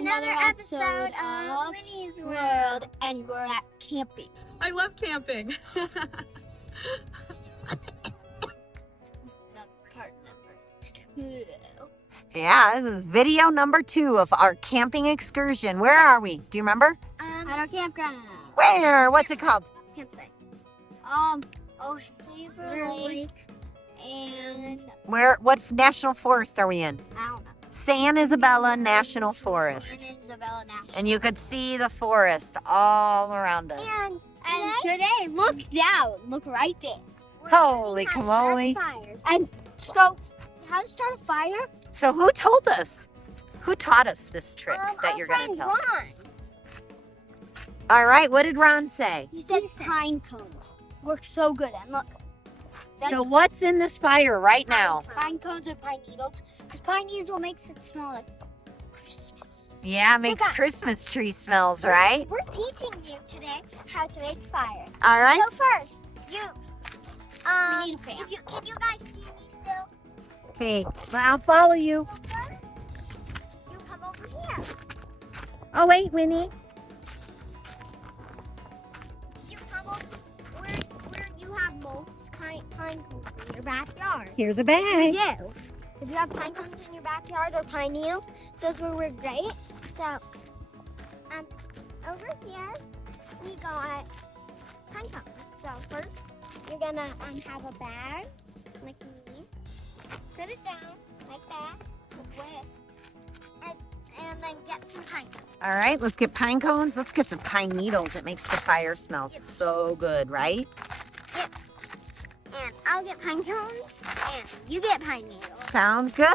another episode of Wynnie's World, and we're at camping. I love camping. Part number 2. Yeah, this is video number 2 of our camping excursion. Where are we? Do you remember? At our campground. Where? What's it called? Campsite. Haver Lake. And Where? What national forest are we in? I don't know. San Isabel National Forest. And Isabel National. And you could see the forest all around us. And today, look down. Look right there. Holy camoli. And so, how to start a fire? So who told us? Who taught us this trick that you're going to tell? Ron. All right, what did Ron say? He said pine cones work so good. And look. So what's in this fire right now? Pine cones and pine needles. Because pine needle makes it smell like Christmas. Yeah, it makes Christmas tree smells, right? We're teaching you today how to make fire. All right. So first, we need a fan. Can you guys see me still? Okay, well, I'll follow you. So first, you come over here. Oh, wait, Wynnie. You come over where you have most pine cones in your backyard. Here's a bag. You do. If you have pine cones in your backyard or pine needles, those will work great. So, over here, we got pine cones. So first, you're gonna have a bag, like me. Set it down, like that, and then get some pine cones. All right, let's get pine cones. Let's get some pine needles. It makes the fire smell so good, right? Yep. And I'll get pine cones, and you get pine needles. Sounds good.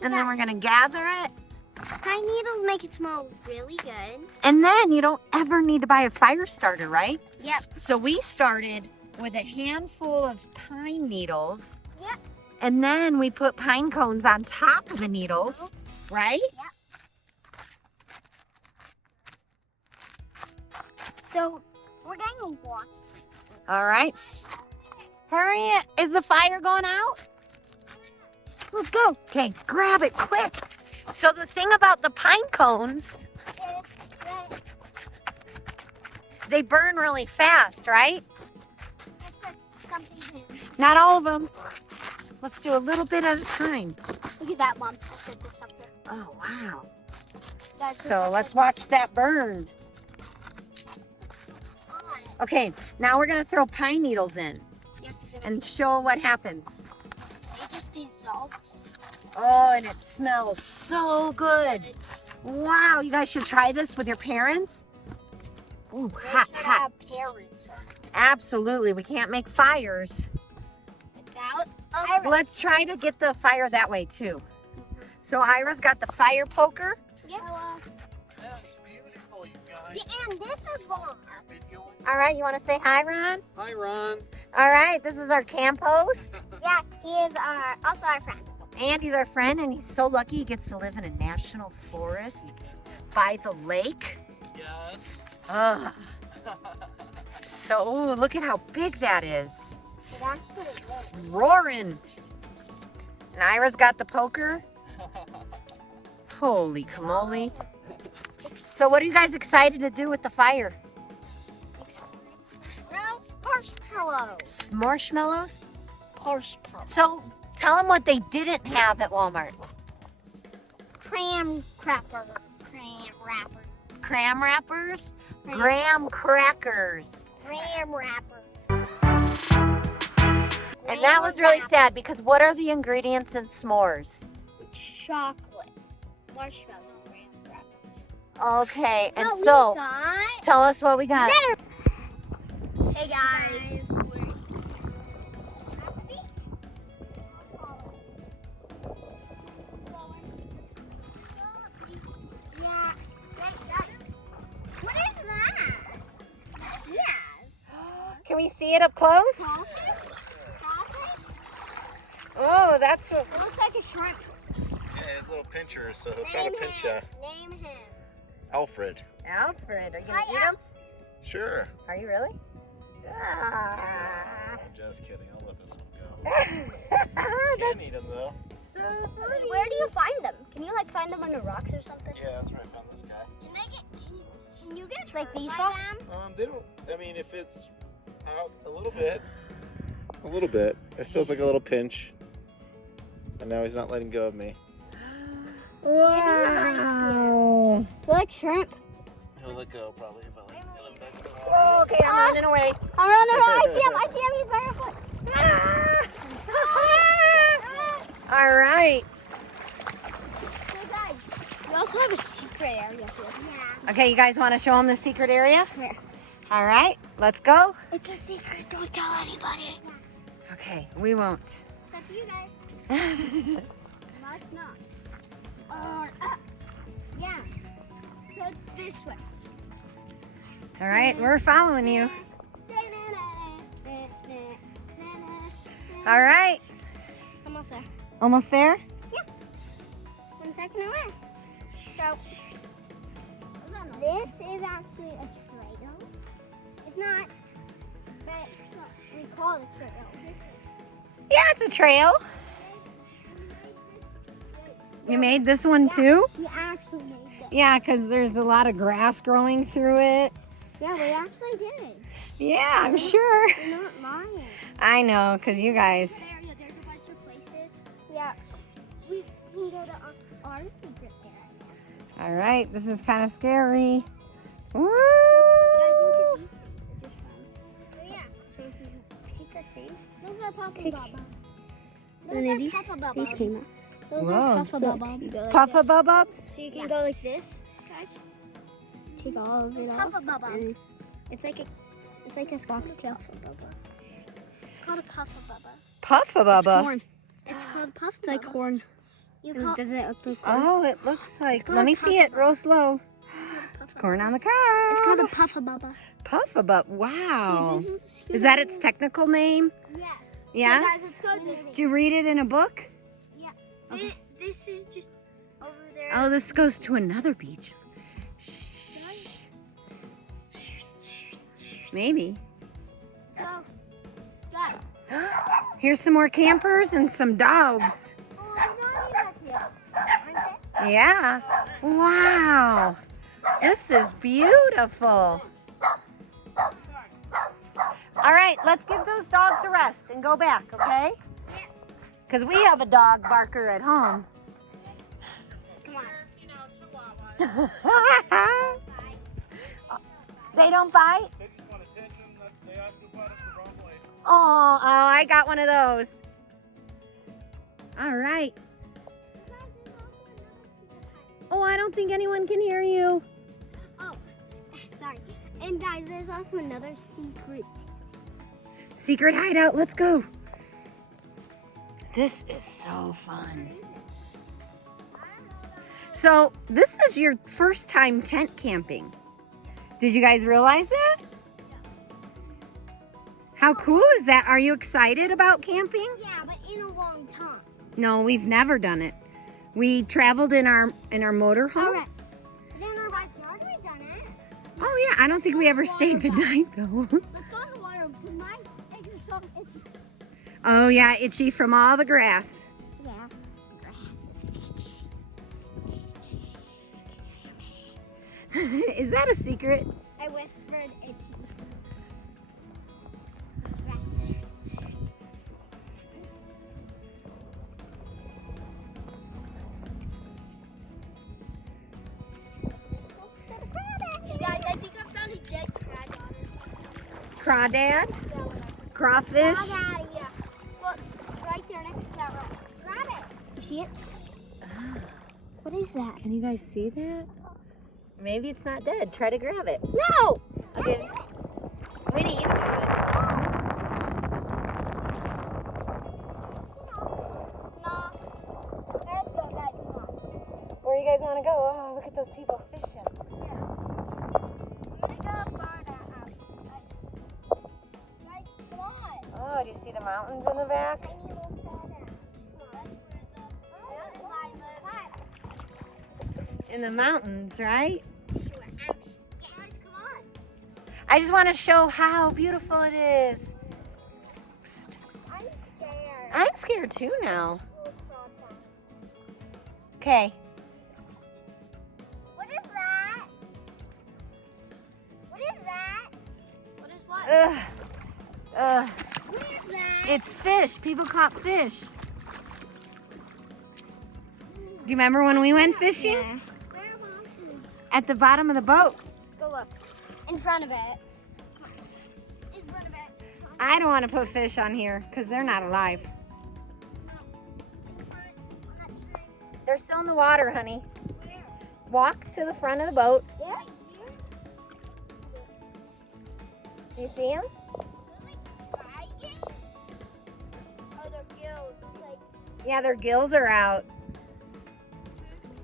And then we're going to gather it. Pine needles make it smell really good. And then you don't ever need to buy a fire starter, right? Yep. So we started with a handful of pine needles. Yep. And then we put pine cones on top of the needles, right? Yep. So we're going to watch. All right. Hurry it. Is the fire going out? Let's go. Okay, grab it quick. So the thing about the pine cones, they burn really fast, right? Not all of them. Let's do a little bit at a time. Look at that, Mom. I set this up there. Oh, wow. Guys, So let's watch that burn. Okay, now we're going to throw pine needles in and show what happens. It just dissolves. Oh, and it smells so good. Wow, you guys should try this with your parents. Ooh, hot, hot. Absolutely, we can't make fires. Let's try to get the fire that way too. So Ira's got the fire poker. Yeah. That's beautiful, you guys. And this is Ron. All right, you want to say hi, Ron? Hi, Ron. All right, this is our camp host. Yeah, he is also our friend. And he's our friend, and he's so lucky he gets to live in a national forest by the lake. Yes. Ugh. So, look at how big that is. It actually is. Roaring. And Ira's got the poker. Holy camoli. So what are you guys excited to do with the fire? Marshmallows. Marshmallows? Marshmallows. So tell them what they didn't have at Walmart. Cram wrappers. Cram wrappers? Graham crackers. Graham wrappers. And that was really sad because what are the ingredients in s'mores? Chocolate. Marshmallows. Graham wrappers. Okay, and No, so we got tell us what we got. Hey guys. What is that? Yes. Can we see it up close? Coffee? Oh, that's what. It looks like a shrimp. Yeah, his little pincher, so he'll try to pinch ya. Name him. Alfred. Alfred, are you gonna Hi, eat him? Sure. Are you really? Ah. I'm just kidding. I'll let this one go. Can't eat him, though. So Where do you find them? Can you like find them under rocks or something? Yeah, that's where I found this guy. Can you get like these rocks? They don't. I mean, if it's out a little bit, it feels like a little pinch. And now he's not letting go of me. Wow. They're like shrimp. He'll let go probably if I let him back in the water. Oh, okay, I'm running away. I'm running around. I see him. He's by your foot. All right. So guys, we also have a secret area here. Yeah. Okay, you guys want to show them the secret area? Here. All right, let's go. It's a secret. Don't tell anybody. Okay, we won't. Except for you guys. Must not. Yeah. So it's this way. All right, we're following you. All right. Almost there. Almost there? Yeah. 1 second away. So this is actually a trail. It's not, but we call it a trail. Yeah, it's a trail. You made this one too? We actually made this. Yeah, because there's a lot of grass growing through it. Yeah, we actually did. Yeah, I'm sure. We're not lying. I know, because you guys. Area, there's a bunch of places. Yeah. We can go to our secret area. All right, this is kind of scary. Woo! Guys, look at these things. Just fun. So yeah. So if you pick a thing, those are Papa Bubba. Those are Papa Bubba. These came out. Those Whoa. are Puffa Bubba. Puffa Bubba? So you can go like this, guys. Take all of it off. Puffa Bubba. It's like a foxtail. It's called a Puffa Bubba. Puffa Bubba? It's corn. It's called Puff. It's like corn. Does it look like corn? Oh, it looks like. called Let me a see it real slow. It's corn on the cob. It's called a Puffa Bubba. Puffa Bubba. Wow. See, Is that its technical name? Yes. Yes? Guys, let's go this Did you read it in a book? Yeah. Okay. This is just over there. Oh, this goes to another beach. Maybe. So, guys. Here's some more campers and some dogs. Oh, they're not back here. Aren't they? Yeah. Wow. This is beautiful. All right, let's give those dogs a rest and go back, okay? Because we have a dog barker at home. Come on. They don't bite? They just want attention. They ask to bite us the wrong place. Oh, I got one of those. All right. Oh, I don't think anyone can hear you. Oh, sorry. And guys, there's also another Secret hideout, let's go. This is so fun. So, this is your first time tent camping. Did you guys realize that? How cool is that? Are you excited about camping? Yeah, but in a long time. No, we've never done it. We traveled in our motorhome. All right. In our backyard, we've done it. Oh yeah, I don't think we ever stayed the night though. Let's go in the water. But my legs are so itchy. Oh yeah, itchy from all the grass. Yeah. Grass is itchy. Is that a secret? I whispered itchy. Guys, I think I found a dead Crawdad? Crawfish? yeah. Look, right there next to that rock. Grab it. You see it? What is that? Can you guys see that? Maybe it's not dead. Try to grab it. No! Okay. Wynnie, you do it. No. Let's go, guys. Come on. Where you guys want to go? Oh, look at those people fishing. I'm gonna go far that house. Guys, come on. Oh, do you see the mountains in the back? Tiny little farther. In the mountains, right? Guys, come on. I just want to show how beautiful it is. Psst. I'm scared. I'm scared too now. Okay. What is that? What is that? What is what? What is that? It's fish. People caught fish. Do you remember when we went fishing? Yeah. At the bottom of the boat. Go look. In front of it. Come on. In front of it. I don't want to put fish on here because they're not alive. In front. On that string. They're still in the water, honey. Where? Walk to the front of the boat. Yeah. Do you see them? Oh, their gills. Like, Yeah, their gills are out.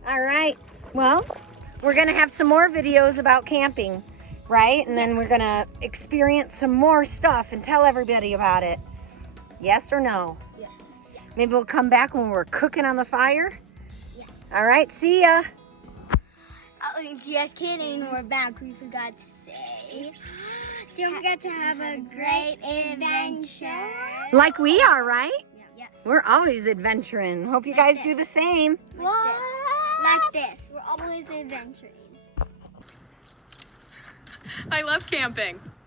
All right. Well, we're going to have some more videos about camping, right? And then we're going to experience some more stuff and tell everybody about it. Yes or no? yes. Maybe we'll come back when we're cooking on the fire? Yeah. All right. See ya. Oh, just kidding. We're back. We forgot to say. Don't forget to have a great adventure. Like we are, right? Yes. We're always adventuring. Hope you guys do the same. Like this. We're always adventuring. I love camping.